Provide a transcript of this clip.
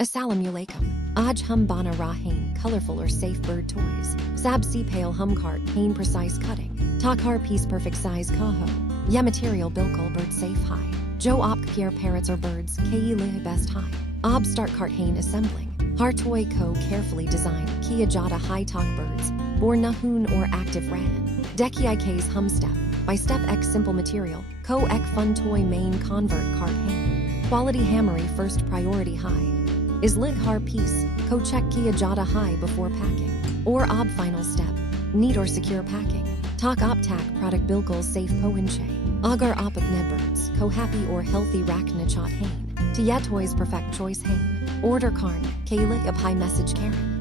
Assalamu alaikum. Aj hum bana rahain, colorful or safe bird toys. Sab si pale hum cart, hain precise cutting. Takar piece perfect size kaho. Ya material bilkul bird safe high. Jo op pierre parrots or birds, ki lih best high. Ob start cart hain assembling. Har toy co carefully designed, kia jada high talk birds. Bor nahun or active ran. Deki ik's hum step. By step x simple material, co ek fun toy main convert cart hain. Quality hammery first priority high. Is lig har piece, co check kia jada high before packing. Or ob final step, neat or secure packing. Tak op tak product bilkul safe po inche. Agar op birds, co happy or healthy rack nachat hain. Tia toys perfect choice hain. Order karn, kalik ab high message Karen.